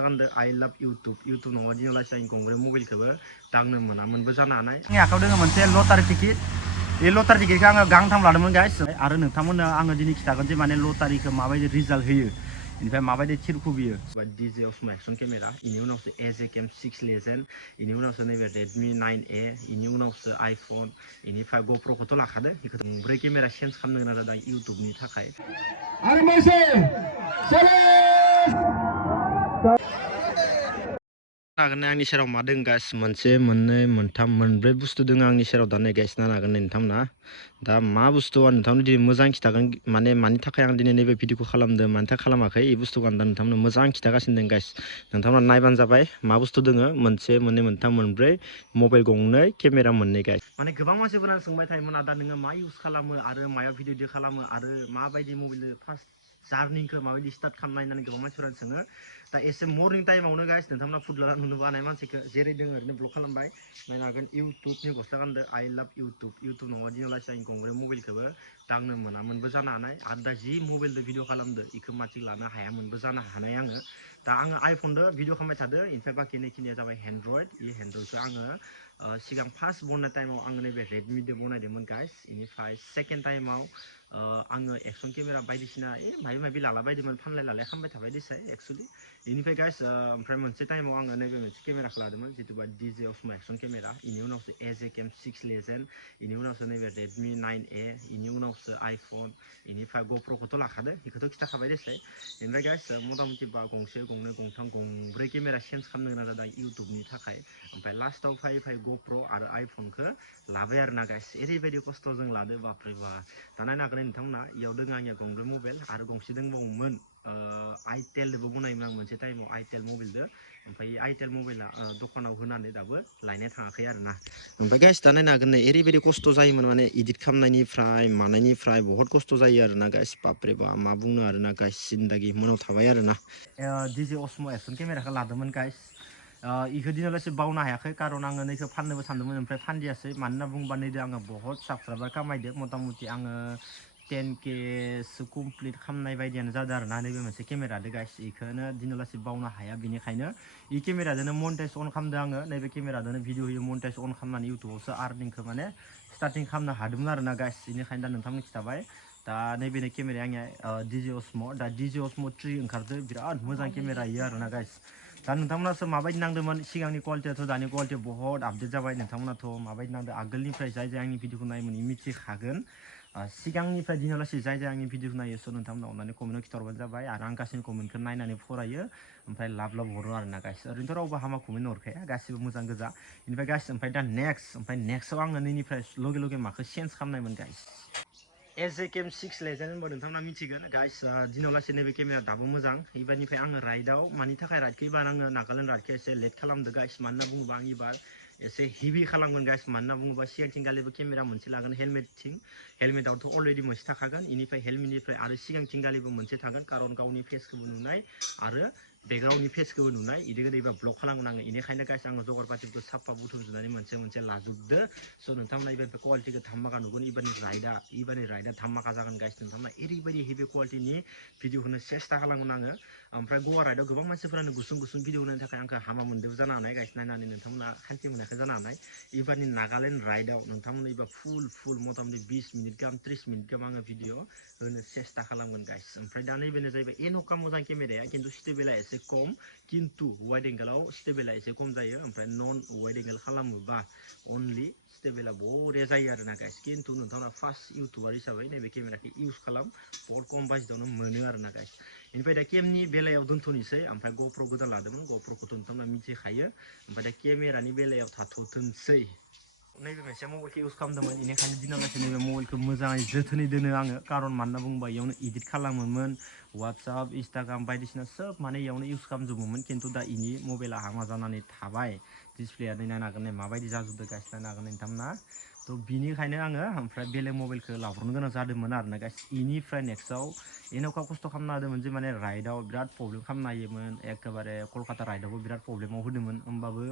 I love YouTube. YouTube नङा दिनाव लासै गंब्रै मबाइलखौबो दांनो मोनामोनबो जानो हानाय। आंनि आखायाव दङ मोनसे लटारि टिकेट। बे लटारि टिकेटखौ आङो गांथाम लादोंमोन गाइस आरो नोंथांमोननो आङो दिनै खिथागोन जे माने लटारिखौ माबायदि रिजाल्ट होयो इनिफ्राय माबायदि थिरखु बियो। DJ Osmo एक्शन केमेरा इनि उनावसो Kham 6 Legend इनि उनावसो नैबे Redmi 9A इनि उनावसो iPhone इनिफ्राय GoProखौथ' लाखादो बेखौ गंब्रै केमेरा चेन्ज खालामनो गोनां जादों YouTubeनि थाखाय। आरो मोनसे नागोन आंनि सेराव मा दों गाइस मोनसे मोननै मोनथाम मोनब्रै बुस्थु दों आंनि सेराव दा नै गाइस नागोन नोंथांमोना दा मा बुस्थुआ नोंथांनो दिनै मोजां खिथागोन माने मानि थाखाय आं दिनै नैबे भिडिअखौ खालामदों मानि थाखाय खालामाखै ई बुस्थुखौ आं दा नोंथांनो मोजां खिथागासिनो दों गाइस नोंथांमोना नायबानो जाबाय मा बुस्थु दोङो मोनसे मोननै मोनथाम मोनब्रै मबाइल गंनै केमेरा मोननै गाइस माने गोबां मानसिफोरा सोंबाय थायोमोन आदा नोङो मा इउज खालामो आरो मायाव भिडिअ इदिट खालामो आरो माबायदि मबाइल फार्स्ट जार्निखौ माबायदि स्टार्ट खालामनाय होननानै गोबां मानसिफोरा सोङो दा एसे मर्निं टाइमावनो गाइस नोंथांमोना फुडला नुनोबो हानाय मानसिखौ जेरै दोङो ओरैनो ब्लग खालामबाय नायनो हागोन इउटुबनि गस्ला गानदो I love YouTube YouTube नङा दिनाव लासै गंब्रै मबाइलखौबो दांनो मोनामोनबो जानो हानाय आरो दा जि मबाइलजों भिडिअ खालामदो इखौ मानसि लानो हायामोनबो जानो हानाय आङो आइफनजों भिडिअ खालामबाय थादो इनिफ्राय बाखिनिखिनिया जाबाय एन्ड्रइड इ एन्ड्रइडखौ आङो सिगां फार्स्ट बनायनाय टाइमाव आङो नैबे रेडमिजों बनायदोंमोन गाइस इनिफ्राय सेकेन्ड टाइमाव आङो एक्सन केमेरा बायदिसिना माबा माबि लाला बायदोंमोन फानलाय लालाय खालामबाय थाबाय दिसाय एक्सुवेलि इनिफ्राय गाइस ओमफ्राय मोनसे टाइमाव आङो नैबे मोनसे केमेराखौ लादोंमोन जिथुबा DJ Osmo एक्शन केमेरा इनि उनावसो Kham 6 Legend इनि उनावसो नैबे Redmi 9A इनि उनावसो iPhone इनिफ्राय GoProखौथ' लाखादो बेखौथ' खिथाखाबाय देसाय इनिफ्राय गाइस मथा मथि बा गंसे गंनै गंथाम गंब्रै केमेरा चेन्ज खालामनो गोनां जादों इउटुबनि थाखाय ओमफ्राय लास्टाव फाय GoPro आरो iPhoneखौ लाबाय आरोना गाइस ओरैबायदि खस्थ' जों लादो बापरे बा दा नायनो हागोन नोंथांमोना इयाव दोङो आंनिया गंब्रै मबाइल आरो गंसे दंबावोमोन आइटेलबो बनायोमोन आं मोनसे टाइमाव आइटेल मबाइलजों ओमफ्राय आइटेल मबाइला दखानाव होनानै दाबो लायनो थाङाखै आरोना ओमफ्राय गाइस दा नायनो हागोन नै ओरैबायदि खस्थ' जायोमोन माने इदिट खालामनायनिफ्राय मानायनिफ्राय बहुत खस्थ' जायो आरोना गाइस बापरे बा मा बुंनो आरोना गाइस जिन्दागि मोनाव थाबाय आरोना DJ Osmo एक्शन केमेराखौ लादोंमोन गाइस इखौ दिनावलासे बावनो हायाखै कारन आङो नैखौ फाननोबो सानदोंमोन ओमफ्राय फानदियासै मानो होनना बुङोबा नैदो आङो बहुत साबसक्राइबार खामायदो मथा मथि आङो 10K सो कमप्लिट खालामनाय बायदियानो जादों आरोना नैबे मोनसे केमेरादो गाइस इखौनो दिनावलासे बावनो हाया बेनिखायनो इ केमेराजोंनो मनिटाइज अन खालामदों आङो नैबे केमेराजोंनो भिडिअ होयो मनिटाइज अन खालामनानै इउटुबावसो आर्निंखौ माने स्टार्टिं खालामनो हादोंमोन आरोना गाइस बेनिखायनो दा नोंथांमोन खिथाबाय दा नैबे केमेराया आंनिया DJ Osmo दा DJ Osmo 3 ओंखारदो बिराद मोजां केमेरा इयो आरोना गाइस दा नोंथांमोनासो माबायदि नांदोंमोन सिगांनि क्वालिटियाथ' दानि क्वालिटिया बहुत आपडेट जाबाय नोंथांमोनाथ' माबायदि नांदों आगोलनिफ्राय जाय आंनि भिडिअखौ नायोमोन मिथिखागोन सिगांनिफ्राय दिनावलासे जाय आंनि भिडिअखौ नायो स' नोंथांमोना अननानै कमेन्टआव खिथाहरबानो जाबाय आरो आं गासैनि कमेन्टखौ नायनानै फरायो ओमफ्राय लाभ हरो आरोना गाइस ओरैनोथ' रावबो हामा कमेन्ट हरखाया गासिबो मोजां गोजा बेनिफ्राय गाइस ओमफ्राय दा नेक्स्टआव आङो नैनिफ्राय लगे माखौ चेन्ज खालामनायमोन गाइस Kham 6 Legend होनबा नोंथांमोना मिथिगोन गाइस दिनाव लासै नैबे केमेरा दाबो मोजां एबारनिफ्राय आङो राइडआव मानि थाखाय राइडखौ एबार आङो नागालेण्ड राइडखौ एसे लेट खालामदो गाइस मानो होनना बुङोबा आं एबार एसे हेभि खालामगोन गाइस मानो होनना बुङोबा सिगांथिं गालिबो केमेरा मोनसे लागोन हेलमेटआवथ' अलरेडि मोनसे थाखागोन इनिफ्राय हेलमेटनिफ्राय आरो सिगांथिं गालिबो मोनसे थागोन कारन गावनि फेसखौबो नुनाय आरो बेकग्राउन्डनि फेसखौबो नुनाय इदि गोदैबा ब्लग खालामगोन आङो इनिखायनो गाइस आङो जगार पातिखौ साफा बुथुमजोबनानै मोनसे लाजोबदो स' नोंथांमोना एबारनिफ्राय क्वालिटिखौ धामाका नुगोन एबारनि राइडआ धामाका जागोन गाइस नोंथांमोना ओरैबायदि हेभि क्वालिटिनि भिडिअ होनो सेस्था खालामगोन आङो ओमफ्राय गवा राइडआव गोबां मानसिफोरानो गुसुं भिडिअ होनायनि थाखाय आंखौ हामा मोनदोंबो जानो हानाय गाइस नायनानै नोंथांमोना खान्थि मोनाखै जानो हानाय एबारनि नागालेण्ड राइडआव नोंथांमोना एबा फुल मथा मथि 20 मिनिट गाहाम 30 मिनिट गाहाम आङो भिडिअ होनो सेस्था खालामगोन गाइस ओमफ्राय दा नैबेनो जाहैबाय एन'का मोजां केमेराया खिन्थु स्टेबेला एसे खम खिन्थु वाइड एंगेलाव स्टेबेला एसे खम जायो ओमफ्राय नन वाइड एंगेल खालामोबा अनलि स्टेबेला बरिया जायो आरोना गाइस खिन्थु नोंथांमोना फार्स्ट इउटुबार हिसाबै नैबे केमेराखौ इउज खालाम बहुत खम बाजेटावनो मोनो आरोना गाइस बेनिफ्राय दा केमनि बेलायाव दोनथ'नोसै ओमफ्राय GoPro गोदान लादोंमोन GoProखौथ' नोंथांमोना मिथिखायो ओमफ्राय दा केमेरानि बेलायाव थाथ'थोंसै नैबे मोनसे मबाइलखौ इउज खालामदोंमोन बेनिखायनो दिनावलासे नैबे मबाइलखौ मोजाङै जोथोनै दोनो आङो कारन मानो होनना बुङोबा इयावनो इदिट खालामोमोन वाट्सएप इन्स्टाग्राम बायदिसिना सोब माने इयावनो इउज खालामजोबोमोन खिन्थु दा इनि मबाइला हामा जानानै थाबाय डिसप्लेया नायनो हागोन माबायदि जाजोबदो गाइस नायनो हागोन नोंथांमोना थ' बिनिखायनो आङो ओमफ्राय बेलेग मबाइलखौ लाब्रबनो गोनां जादोंमोन आरोना गाइस इनिफ्राय नेक्स्टआव एन'का खस्थ' खालामनो होदोंमोन जे माने राइडआव बिराद प्रब्लेम खालामनो हायोमोन एखेबारे कलकाता राइडआवबो बिराद प्रब्लेमाव होदोंमोन होमबाबो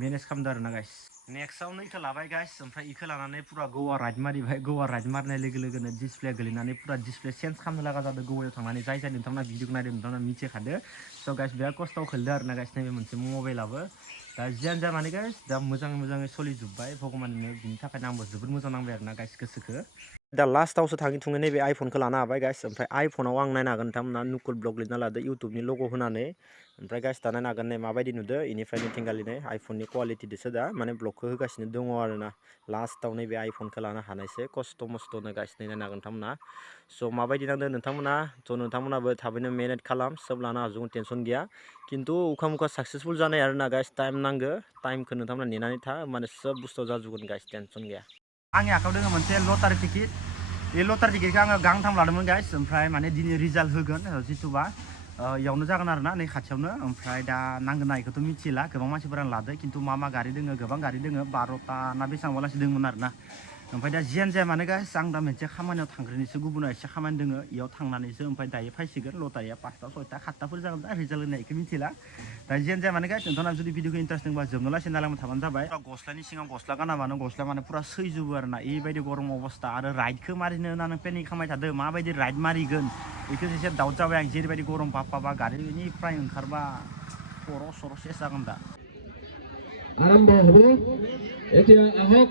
मेनेज खालामदो आरोना गाइस नेक्स्टआवनो इखौ लाबाय गाइस ओमफ्राय इखौ लानानै पुरा गवा राइड मारिबाय गवा राइड मारिनाय लोगोनो डिसप्ले गोलैनानै पुरा डिसप्ले चेन्ज खालामनो लागा जादों गवायाव थांनानै जाय नोंथांमोना भिडिअ नायदों नोंथांमोना मिथिखादो स' गाइस बिराद खस्थ'आव खोलदों आरो ना गाइस नैबे मोनसे मबाइलाबो दा जियानो जा माने गाइस दा मोजाङै सोलिजोब्बाय भगबाननो बिनि थाखायनो आंबो जोबोद मोजां नांबाय आरो ना गाइस गोसोखो दा लास्टावसो थाङै थुङै नैबे आइफनखौ लानो हाबाय गाइस ओमफ्राय आइफनाव आं नायनो हागोन नोंथांमोना नुकुल ब्लग लिरना लादो इउटुबनि लग' होनानै ओमफ्राय गाइस दा नायनो हागोन नै माबायदि नुदो इनिफ्राय मिथिंगालिनो आइफननि क्वालिटिदोसो दा माने ब्लगखौ होगासिनो दङ आरो ना लास्टाव नैबे आइफनखौ लानो हानायसो खस्थ' मस्थ'नो गाइस नायनो हागोन नोंथांमोना स' माबायदि नांदों नोंथांमोना थ' नोंथांमोनाबो थाबैनो मेनेज खालाम सोब लानो हाजोबगोन टेनसन गैया खिन्थु उखा साक्सेसफुल जानाय आरो ना गाइस टाइम नांगो टाइमखौ नोंथांमोना नेनानै था माने सोब बुस्थुआ जाजोबगोन गाइस टेनसन गैया आंनि आखायाव दङ मोनसे लटारि टिकेट बे लटारि टिकेटखौ आङो गांथाम लादोंमोन गाइस ओमफ्राय माने दिनै रिजाल्ट होगोन जिथुबा इयावनो जागोन आरो ना नै खाथियावनो ओमफ्राय दा नांगोन ना बेखौथ' मिथिला गोबां मानसिफोरानो लादो खिन्थु मा गारि दोङो गोबां गारि दोङो 12टा ना बेसेबांबालासो दंमोन आरो ना ओमफ्राय दा जियानो जाया मानो गाइस आं दा मोनसे खामानियाव थांग्रोनोसो गुबुनाव एसे खामानि दोङो इयाव थांनानैसो ओमफ्राय दायो फैसिगोन लटारिया 5टा 6टा 7टाफोर जागोन दा रिजाल्ट होनायखौ मिथिला दा जियानो जाया मानो गाइस नोंथाङा जुदि भिडिअखौ इन्टारेस्ट दंबा जोबनो लासै नायलांबाय थाबानो जाबाय गस्लानि सिङाव गस्ला गाना मानो गस्ला माने पुरा सैजोबो आरो ना एबायदि गरम अबस्था आरो राइडखौ मारिनो होनना नों प्लेनिं खालामबाय थादो माबायदि राइड मारिगोन बेखौ एसे डाउट जाबाय आं जेरैबायदि गरम बाबा गारिनिफ्राय ओंखारबा खर' सेस जागोन दा आरम्भ হ'ব এতিয়া আহক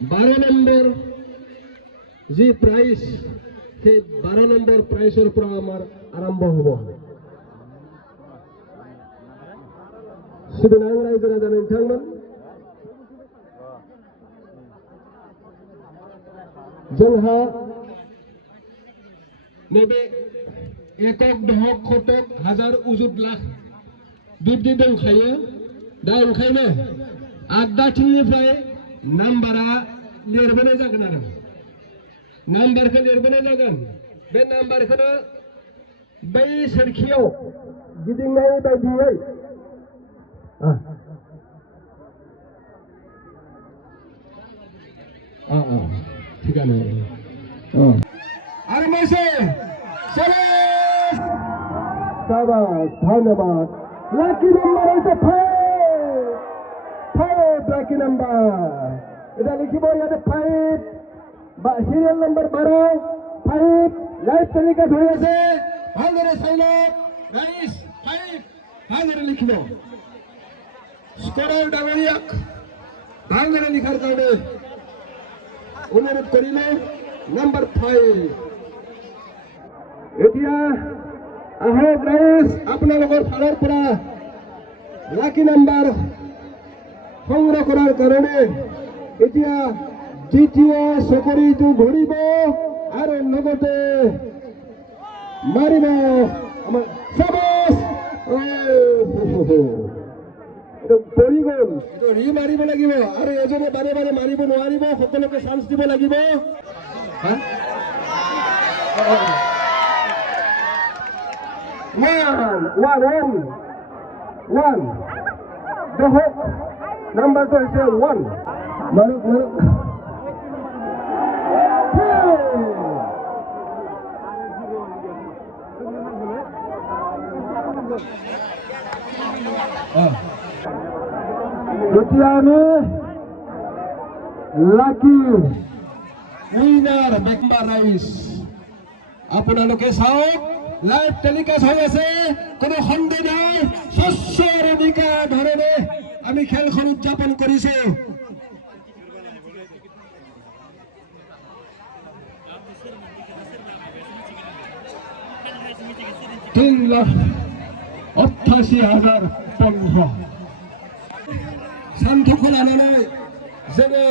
12 নম্বৰ যি প্ৰাইজ সেই 12 নম্বৰ প্ৰাইজৰ পৰা আমাৰ আৰম্ভ হ'ব सिबिनाय रायजो राजा नोंथांमोन जोंहा नैबे एकक दहक खटक हाजार उजुद लाख बिब्दि दंखायो दा ओंखायनो आगदाथिंनिफ्राय नाम्बारा लिरबोनाय जागोन आरो नाम्बारखौ लिरबोनाय जागोन बे नाम्बारखौनो बै सोरखियाव गिदिंनाय बायदियै थिगानो आरो मोनसे शाबाश धन्यवाद लाकी नम्बर হইছে 5 লাকি নাম্বার এটা লিখিব ইয়াতে 5 বা সিরিয়াল নাম্বার 12 5 লাইভ তালিকা হয়ে আছে ভালদৰে চাইল গাইস 5 ভালদৰে লিখিব স্কোরার ডাঙৰীয়াক ভালদৰে লিখাৰ কাৰণে অনুৰোধ কৰিলে নাম্বার 5 এতিয়া আহক গাইস আপোনালোকৰ ফালৰ পৰা লাকি নাম্বাৰ সংগ্ৰহ কৰাৰ কাৰণে এতিয়া দ্বিতীয় চকৰিটো ঘূৰিব আৰু লগতে মাৰিব আমাৰ চাবাস পৰি গ'ল ৰি মাৰিব লাগিব আৰু এজনে বাৰে বাৰে মাৰিব নোৱাৰিব সকলোকে চান্স দিব লাগিব one the hook number 2 is 1 maruk Kutiani lucky winner Bekmba Rice আপোনালোকে চাওক লাইভ টেলিকাস্ট হৈ আছে কোনো সন্দেহ নাই স্বচ্ছৰ অধিকাৰ ধৰণে আমি খেলখন উদযাপন কৰিছো 3,88,500 सानथौखौ लानानै जोङो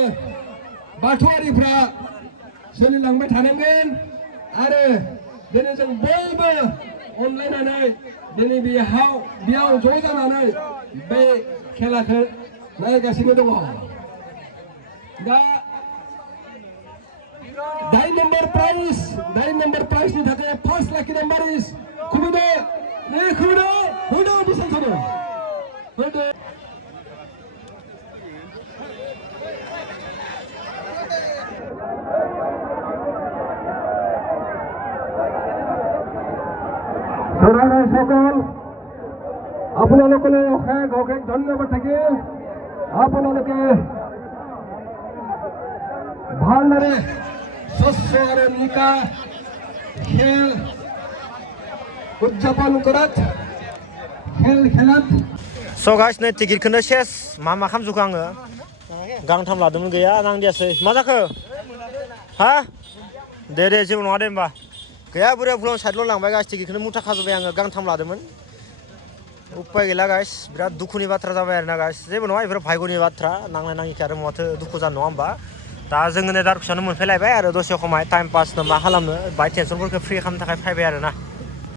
बाथौआरिफ्रा सोलिलांबाय थानांगोन आरो दिनै जों बयबो अनलायनानै दिनै बेयाव ज' जानानै बे खेलाखौ नायगासिनो दङ दा 10 नम्बर प्राइजनि थाखाय फार्स्ट लाकी नम्बर इज खुमिदो बिसानसानो होदो সকল আপোনালোকলৈ অশেষ ধন্যবাদ থাকিল আপোনালোকে ভালদৰে স্বচ্ছ আৰু নিকা খেল উদযাপন কৰাত খেলাত स' गाइस नै टिकेटखौनो सेस मा खालामजोबखो आङो गांथाम लादोंमोन गैया नांदियासै मा जाखो हा दे जेबो नङा दे होमबा गैया बुरैया फुलाव साइडल' लांबाय गाइस टिकेटखौनो मुथा खाजोब्बाय आङो गांथाम लादोंमोन उपाय गैला गाइस बिराद दुखुनि बाथ्रा जाबाय आरोना गाइस जेबो नङा बेफोर भाग्यनि बाथ्रा नांनाय नाङिखौ आरो माथो दुखु जानो नङा होमबा दा जोङो नै दारखुसियावनो मोनफैलायबाय आरो दसे समाय टाइम पासनो मा खालामनो बाय टेनसनफोरखौ फ्रि खालामनो थाखाय फैबाय आरोना